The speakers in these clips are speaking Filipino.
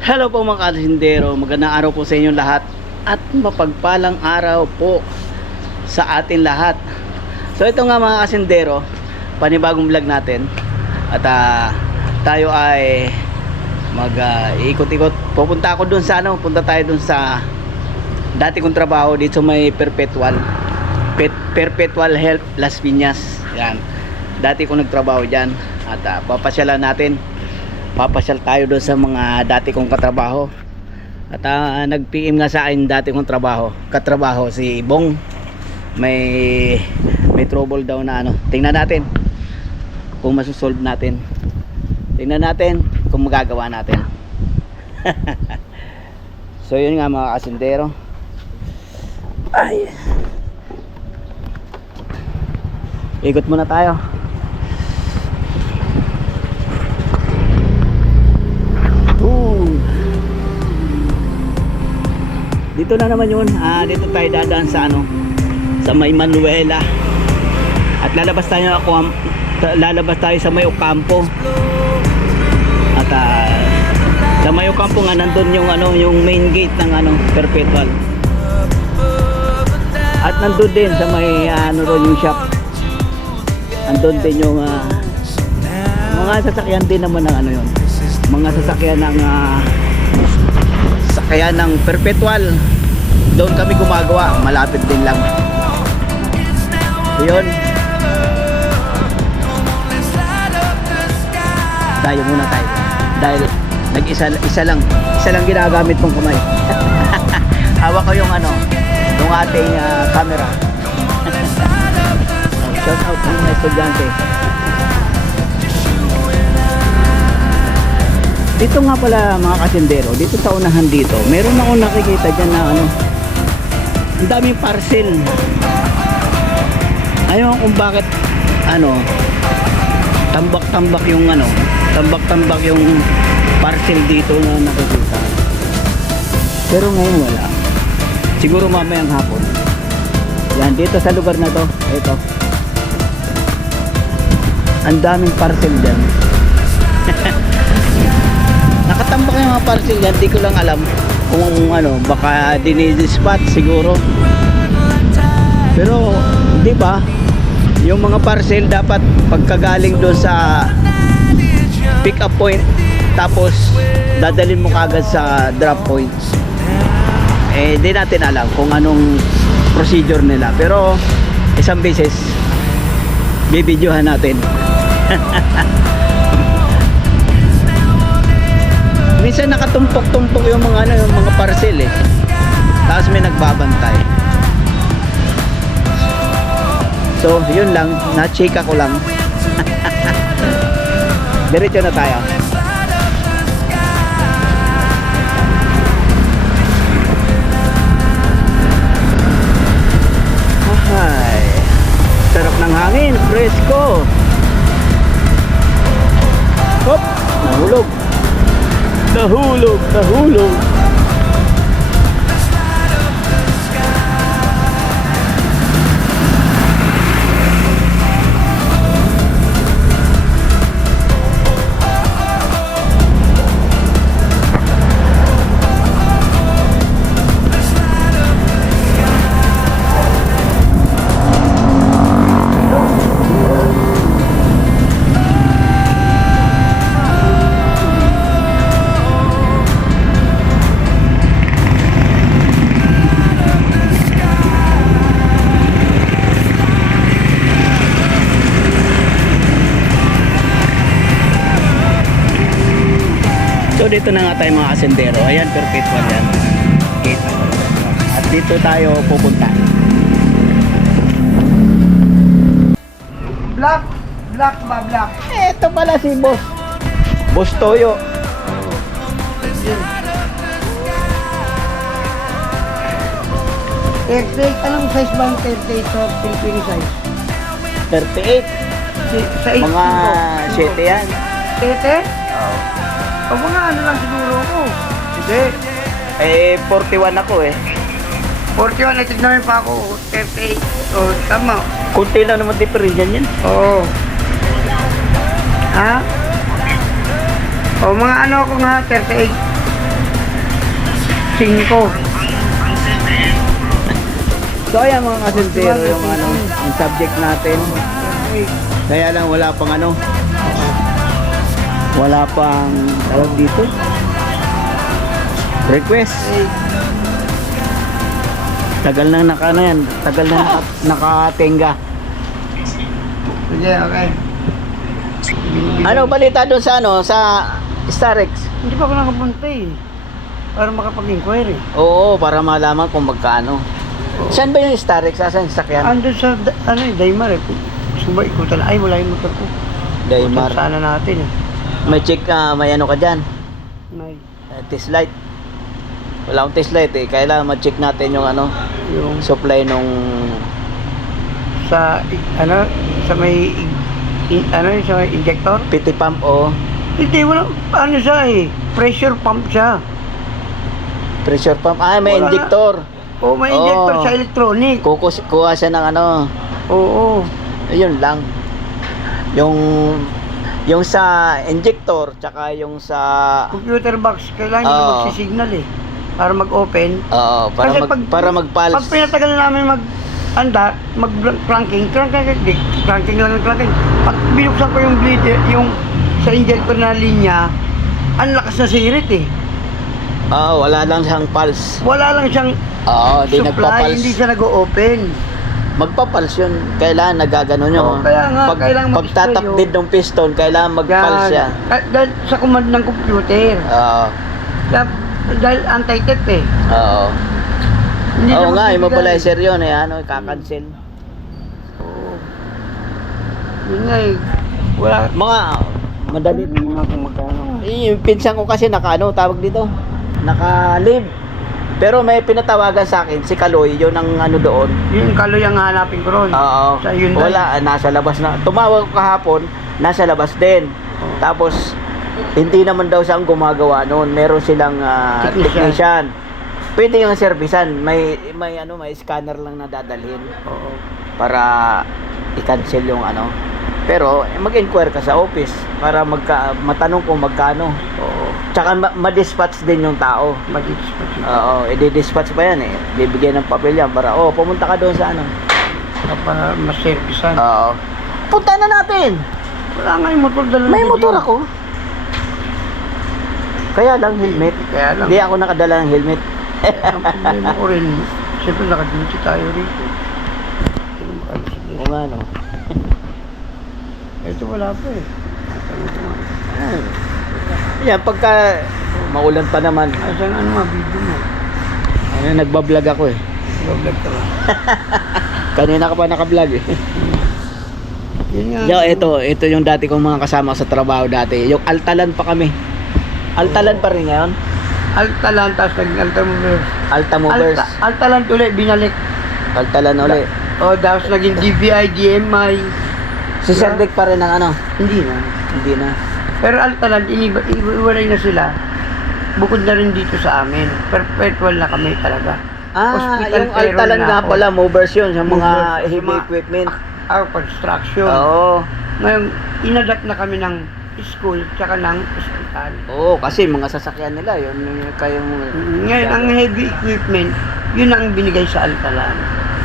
Hello po mga kasindero, magandang araw po sa inyong lahat at mapagpalang araw po sa atin lahat. So ito nga mga kasindero, panibagong vlog natin at tayo ay ikot-ikot. Pupunta ako dun sa punta tayo dun sa dati kong trabaho dito may Perpetual Health Las Piñas. Yan. Dati kong nagtrabaho diyan at papasyalan natin. Papasyal tayo doon sa mga dati kong katrabaho. At nag-PM nga sa akin dati kong katrabaho si Bong. May trouble daw na Tingnan natin kung masosolve natin. Tingnan natin kung magagawa natin. So yun nga mga kasindero. Ay. Ikot muna tayo. Dito na naman yun. Dito tayo dadaan sa sa May Manuela. At lalabas tayo sa May Ocampo. At sa May Ocampo nga nandun yung main gate ng Perpetual. At nandun din sa may yung shop. Nandun din yung mga sasakyan din naman ng yun. Mga sasakyan ng Perpetual. Doon kami gumagawa, malapit din lang. So yun. Tayo muna tayo. Dahil isa lang ginagamit kong kamay. Hawak ko yung yung ating camera. Shout out ng mga estudyante. Dito nga pala mga kasindero, dito sa unahan dito, meron akong nakikita dyan na ang daming parcel. Ayaw kung bakit tambak-tambak yung parcel dito na nakikita. Pero ngayon wala. Siguro mamayang hapon. Yan, dito sa lugar na to, ito. Ang daming parcel dyan. Nakatambak yung mga parcel yan, di ko lang alam kung baka dinidispat siguro. Pero di ba yung mga parcel dapat pagkagaling doon sa pick up point tapos dadalhin mo kagad sa drop point. Di natin alam kung anong procedure nila, pero isang beses bibidyohan natin. Minsan nakatumpok-tumpok yung mga parcel tapos may nagbabantay. So yun lang, na-check ako lang. Diretso na tayo. Ay, sarap ng hangin, presko. Hop, nahulog. Nahulog. So dito na nga tayo mga kasendero. Ayan, Perpetual yan. Gate. At dito tayo pupunta. Black ba black? Ito pala si Boss Toyo. Anong size ba ang 38 sa Filipino size? 38. Size Mga 7 yan. 7? Oo. O mga lang siguro ako. Hindi. 41 ako 41, tignan pa ako. 38. O, tama. Kunti lang naman difference yan. Oo. Ha? O mga ako nga, 38. 5. So ayan mga kasintero yung ano, yung subject natin. Kaya lang wala pang ano. Wala pang tawag dito. Request. Tagal na naka ano yan, tagal na nakatenga. Sige, okay. Ano balita doon sa ano, sa Starex? Hindi pa ako nakapunta eh. Para makapag-inquiry. Oo, para malaman kung magkano. Saan ba yung Starex? Saan yung sakyan? Andun sa, Daimar eh. Gusto ba ikutan? Ay, wala yung motor ko. Daimar. Ikutan sana natin eh. May check, may ano ka dyan? May, Test light. Wala akong test light eh. Kailangan ma-check natin yung ano, yung supply nung sa, sa may, sa may injector? PT pump o Hindi, wala, siya eh. Pressure pump siya. pressure pump. Ah, may Wala. injector. Oo, may injector Oo. sa electronic. Kuha siya ng ano. Oo. Ayun lang. Yung sa injector tsaka yung sa Computer box, kailangan Oo. nyo magsisignal eh. Para mag-open. para Kasi para mag-pulse. Pag pinatagal namin cranking lang ng cranking. Pag binuksan ko yung bleed, yung sa injector na linya, ang lakas na sirit eh. Wala lang siyang pulse. Wala lang siyang Di supply, nagpa-pulse. hindi siya nag-o-open. Magpa-pulse yun. Kailangan nagagano nyo. Kaya nga, kailangan pagtatakdid ng piston, kailangan mag-pulse siya. Dahil sa command ng computer. Dahil anti-tip eh. Oo. Hindi Oo siya nga, magbibigay. immobilizer yun eh. Ano, kakancel. Oo. Yun nga eh. Wala. Mga madali. Mga kung magkano. Yung pinsan ko kasi tawag dito, naka-live. Pero may pinatawagan sa akin, si Kaloy, yun ang ano doon. Yung kaloy ang hanapin ko ron. Oo. Sa Hyundai. Wala, nasa labas na. Tumawag ko kahapon, nasa labas din. Oo. Tapos, hindi naman daw siya ang gumagawa noon. Meron silang Technician. technician. Pwede yung servisan. May scanner lang na dadalhin Oo. para i-cancel yung ano. Pero mag-inquire ka sa office para matanong kung magkano. Oo. Tsaka ma-dispatch din yung tao. Mag-dispatch. Oo, i-dispatch pa yan eh. Bibigyan ng papel yan para, pumunta ka doon sa ano. Para ma-servisan. Oo. Punta na natin! Wala nga yung motor dala. May motor ako. Kaya lang helmet. Kaya lang. Hindi ako nakadala ng helmet. Ang problema ko rin, siyempre naka-duty tayo rito. Sino makalisigil? Oo nga no. Ito wala pa eh. Yan, pagka maulan pa naman. Asan nga video mo? Ano, nagbablog ako eh. Vlog ka ba? Kanina ka pa nakablog eh. Yun nga. Yo, ito yung dati kong mga kasama sa trabaho dati. Yung Altalan pa kami. Altalan pa rin ngayon. Altalan, tapos naging Alta Movers. Alta Movers. Altalan ulit, binalik. Altalan uli. O, tapos naging DBI, DMI. Si Sir Dick pa rin ang ano. Hindi na. Hindi na. Pero Altalan, iwalay na sila. Bukod na rin dito sa amin. Perpetual na kami talaga. Hospital Yung payroll Altalan na nga ako. pala, movers yun sa mga Movers, heavy mga- equipment. Our construction. Oo. Ngayon, inadapt na kami ng school tsaka ng hospital. Oo, kasi mga sasakyan nila, yun yung kayong... Ngayon, ang heavy equipment, yun ang binigay sa Altalan.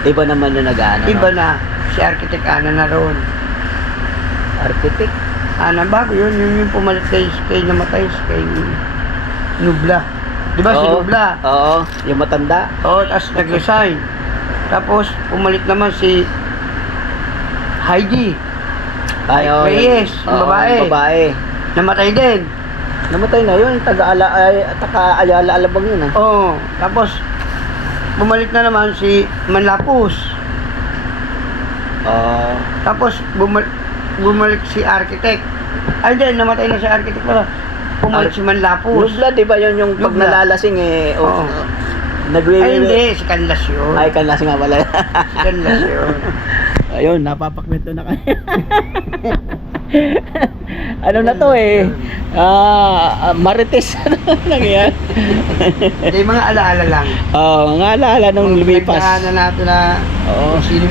Iba naman yung nag-ano. Iba na, si Architect Ana na roon. Architect. Ana, bago yun, yun yung pumalit kay namatay, kay Nubla. Di ba si Oo. Nubla? Oo, yung matanda. Oo, tapos nag-resign. Tapos, pumalit naman si Heidi. Oo, Reyes, yung babae. Yung babae. Namatay din. Namatay na yun, taga-Ayala Alabang yun ah. Oo. Tapos, bumalik na naman si Manlapus. Oo. Tapos, bumalik si Architect. Ay, hindi, namatay na si Architect pala. Bumalik si Manlapus. Nubla, di ba yun yung pag Nubla. nalalasing eh? Oo. Ay, hindi, si Canlas yun. Ay, kanlas nga pala. Si Canlas yun. Ayun, napapakwento na kayo. Ano na to eh? Marites. Ano nangyayari? Hindi, mga alaala lang. Mga alaala nung lumipas. Pinagdaanan natin na Oo. kung sino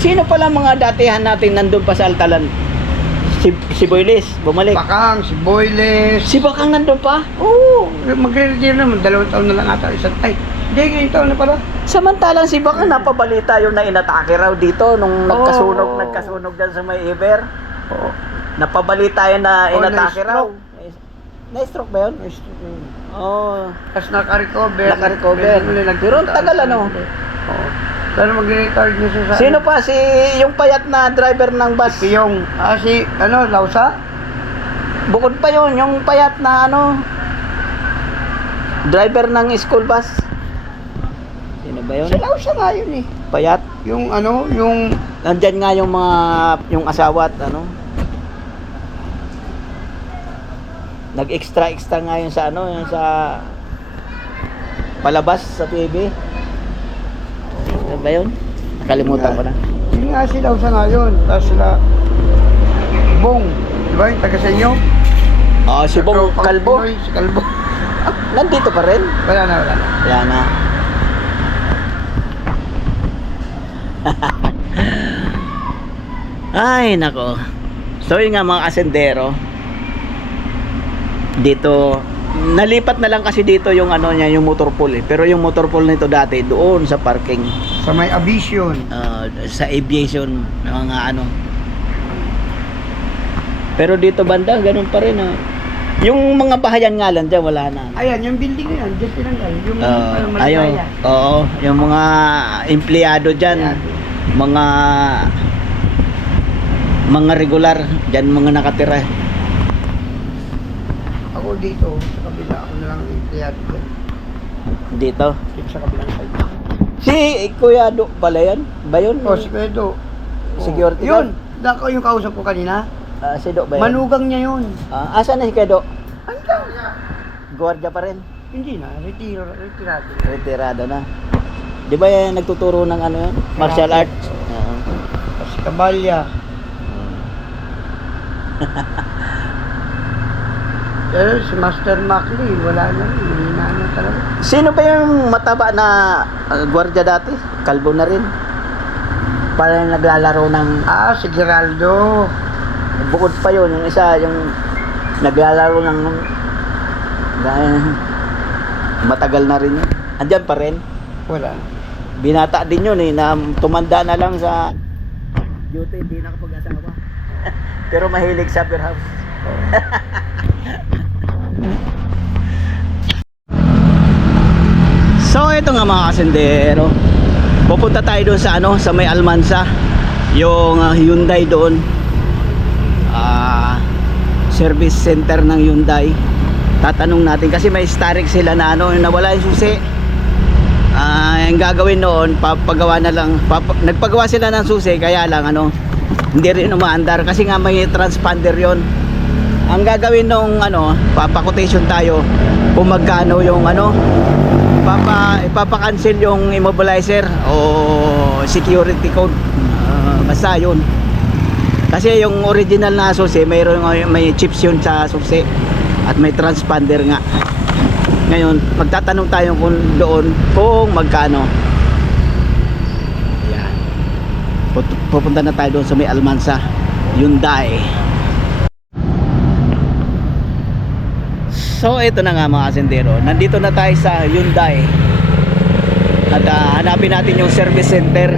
Sino pala mga datihan natin nandun pa sa Altalan? Si Boyles, bumalik. Bakang, si Boyles. Si Bakang nandun pa? Oo, magre-retire naman. 2 taon na lang ata. Hindi, ngayong taon na pala. Samantalang si Bakang napabalita yung na inatake raw dito nung Oo. nagkasunog dyan sa may Ever. Oo. Napabalita yun na Oo, inatake raw. na-stroke. Na-stroke ba yun? Oo. Tapos naka-recover. Naka-recover. Pero ang tagal, ano? Oo. Pero magre-retire niya siya sa... Sino pa? Yung payat na driver ng bus. Yung, Lausa? Bukod pa yun, yung payat na driver ng school bus. Sino ba yun? Si Lausa nga yun eh. Payat. Yung yung... Nandyan nga yung asawa at nag-extra nga yun sa yung sa palabas sa TV. Ano ba yun? Nakalimutan ko na. Yun nga si Lausa nga yun. Tapos sila... Bong. Diba yung taga sa inyo? Si Bong Pang Kalbo. Pinoy, si Kalbo. Nandito pa rin. Wala na. Wala na. Ay, nako. So yun nga mga kasendero. Dito, nalipat na lang kasi dito yung yung motor pool eh. Pero yung motor pool nito dati doon sa parking, Sa may Aviation. sa aviation na mga Pero dito banda, ganun pa rin Yung mga bahayan nga lang dyan, wala na. Ayan, yung building na yan. Diyan tinanggal. Yung Ayun, oo, yung mga empleyado dyan, mga regular dyan mga nakatira. Ako dito, sa kabila. Ako na lang ang empleyado dyan. Dito. Dito sa kabilang side. Si Kuya Do pala yan? Ba yun? Si Pedro. Security Yun. Dako yung kausap ko kanina. Si Do ba yun? Manugang niya yun. Asan na si Kuya Do? Andiyan. Gwardiya pa rin? Hindi na. Retirado. Retirado na. Di ba yan nagtuturo ng yan? Martial arts? Oo. Si Kabalya. Pero si Master Mackley, wala na rin. Mahina na talaga. Sino ba yung mataba na gwardiya dati? Kalbo na rin. Parang naglalaro ng... Si Geraldo. Bukod pa yun, yung isa, yung naglalaro ng... Matagal na rin yun. Andyan pa rin. Wala. Binata din yun na tumanda na lang sa duty, hindi nakapag-asawa. Pero mahilig sa beer house. So ito nga mga kasendero, pupunta tayo doon sa sa may Almansa, yung Hyundai doon, service center ng Hyundai. Tatanong natin kasi may static sila na nawala yung susi. Ang gagawin noon, papagawa na lang, nagpagawa sila ng susi, kaya lang hindi rin umaandar kasi nga may transponder yon. Ang gagawin nung papakotation tayo kung magkano yung ipapakancel yung immobilizer o security code, basta yun. Kasi yung original na susi may chips yun sa susi at may transponder nga. Ngayon magtatanong tayo kung magkano. Yan, pupunta na tayo doon sa may Almansa Hyundai. So ito na nga mga kasendero, nandito na tayo sa Hyundai at hanapin natin yung service center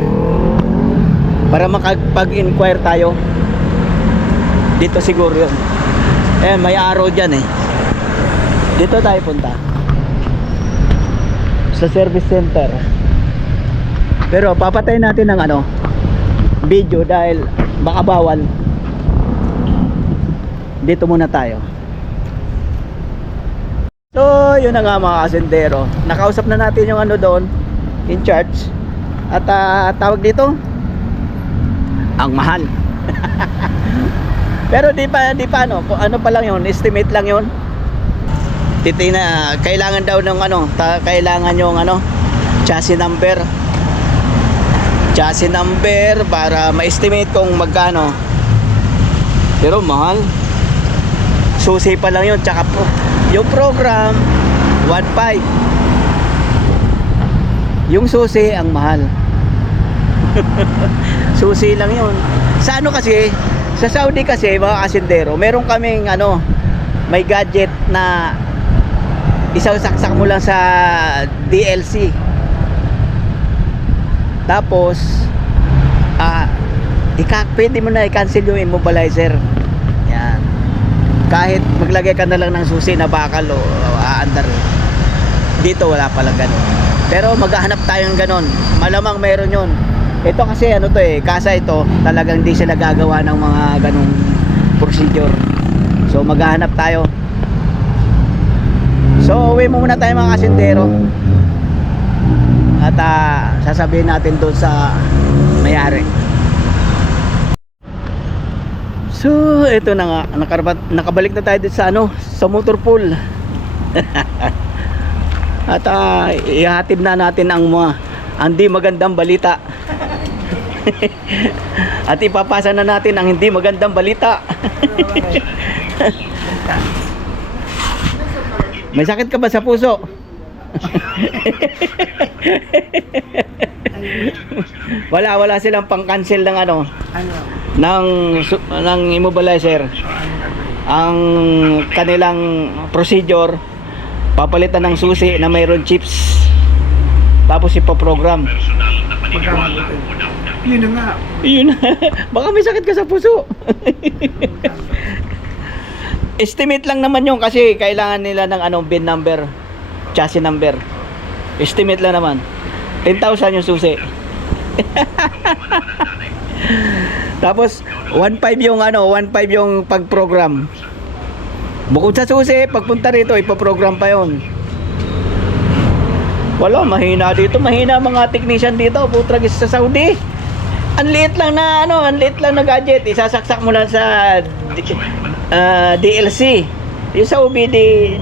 para makapag-inquire tayo. Dito siguro yun. May arrow dyan dito tayo punta sa service center. Pero papatayin natin ng video dahil baka bawal. Dito muna tayo. So yun na nga mga kasendero, nakausap na natin yung doon in charge at tawag dito ang mahal. Pero di pa pa lang yun, estimate lang yun. Titingnan, kailangan daw ng kailangan yung chassis number para ma-estimate kung magkano. Pero mahal. Susi pa lang yun, tsaka yung program 1.5. Yung susi ang mahal. Susi lang yun. Sa kasi Sa Saudi kasi mga kasindero, meron kaming ano, may gadget na isasaksak mo lang sa DLC. Tapos pwede mo na i-cancel yung immobilizer. Yan. Kahit maglagay ka na lang ng susi na bakal o aandar. Dito wala palang ganun. Pero maghahanap tayo ng ganun. Malamang meron yun. Ito kasi ano to kasa ito talagang hindi sila gagawa ng mga ganung procedure. So maghahanap tayo. So uwi muna tayo mga kasindero. At sasabihin natin doon sa may-ari. So ito na nga, nakabalik na tayo dito sa ano, sa motor pool. At ihatid na natin ang mga hindi magandang balita. At ipapasa na natin ang hindi magandang balita. May sakit ka ba sa puso? wala silang pang-cancel ng ano, ng immobilizer. Ang kanilang procedure, papalitan ng susi na mayroon chips, tapos ipoprogram. Yun na nga. Yun. Baka may sakit ka sa puso. Estimate lang naman yung kasi kailangan nila ng anong VIN number, chassis number. Estimate lang naman. 10,000 yung susi. Tapos 1.5 yung ano, 1.5 yung pag-program. Bukod sa susi, pagpunta rito ipo-program pa yon. Wala, mahina dito, mahina mga technician dito, putragis sa Saudi. Ang liit lang na ano, ang liit lang na gadget, isasaksak mo lang sa DLC. Yung sa OBD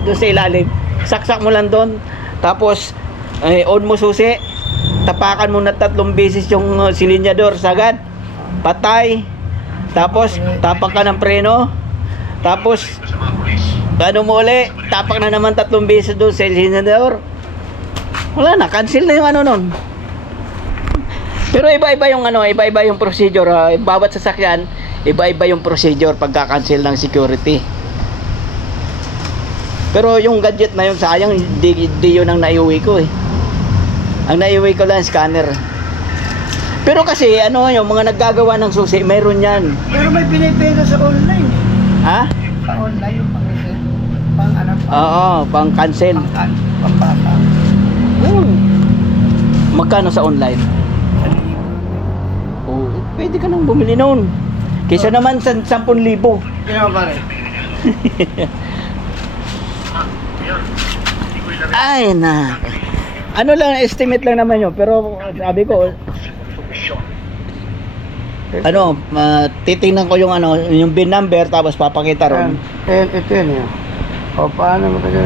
doon sa ilalim, saksak mo lang doon. Tapos on mo susi, tapakan mo na 3 beses yung silinyador sagad. Patay. Tapos tapak ka ng preno. Tapos ano mo ulit, tapak na naman 3 beses doon sa silinyador. Wala na, cancel na yung ano nun. Pero iba-iba yung ano, iba-iba yung procedure. Bawat sasakyan, iba-iba yung procedure pagka-cancel ng security. Pero yung gadget na yun, sayang, di yun ang naiuwi ko Ang naiuwi ko lang scanner. Pero kasi ano, yung mga naggagawa ng susi, meron yan. Pero may pinipenta sa online Ha? Sa online yung pang ano? Oo, pang cancel. Pang bata. Magkano sa online? Oh, pwede ka nang bumili noon. Kaysa naman sa 10,000. Kaya pare. Ay na. Ano lang, estimate lang naman yun. Pero sabi ko, ano, titingnan ko yung ano, yung VIN number tapos papakita ron. Ito yun yun. O paano mo kaya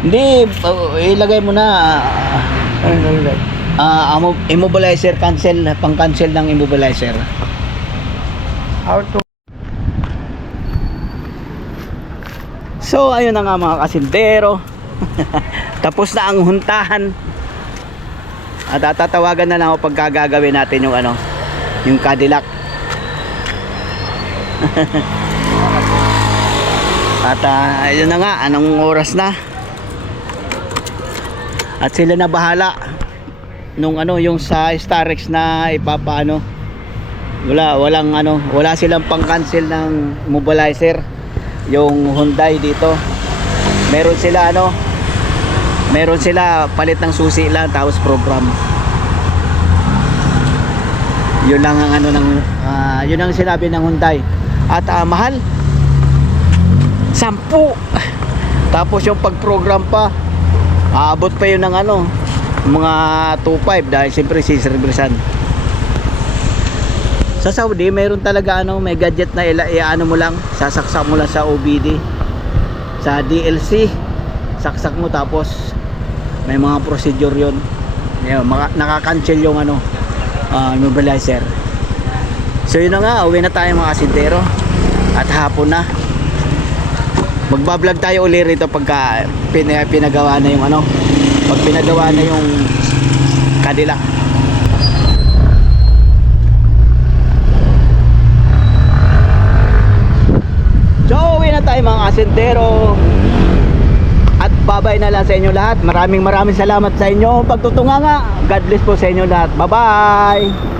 Hindi, ilagay mo na ano nilagay? immobilizer cancel, pang cancel ng immobilizer. How to So ayun na nga mga kasindero. Tapos na ang huntahan. At tatawagan na lang ako pag gagawin natin yung ano, yung Cadillac. At ayun na nga, anong oras na? At sila na bahala nung ano, yung sa Starex na ipapaano. Wala silang pang-cancel ng mobilizer. Yung Hyundai dito. Meron sila palit ng susi lang tapos program. Yun lang ang ano ng yun ang sinabi ng Hyundai. At mahal. 10. Tapos yung pag-program pa, aabot pa yun ng ano, mga 2.5 dahil siyempre siservisan. Sa Saudi, mayroon talaga ano, may gadget na iaano mo lang, sasaksak mo lang sa OBD, sa DLC, saksak mo tapos may mga procedure yun. Nakakancel yung ano, mobilizer. So yun na nga, uwi na tayo mga kasintero at hapon na. Magbablog tayo ulit rito pagka pinagawa na yung ano, pag pinagawa na yung Cadillac. pasentero. At babay na lang sa inyo lahat. Maraming salamat sa inyo pagtutunganga. God bless po sa inyo lahat. Bye bye.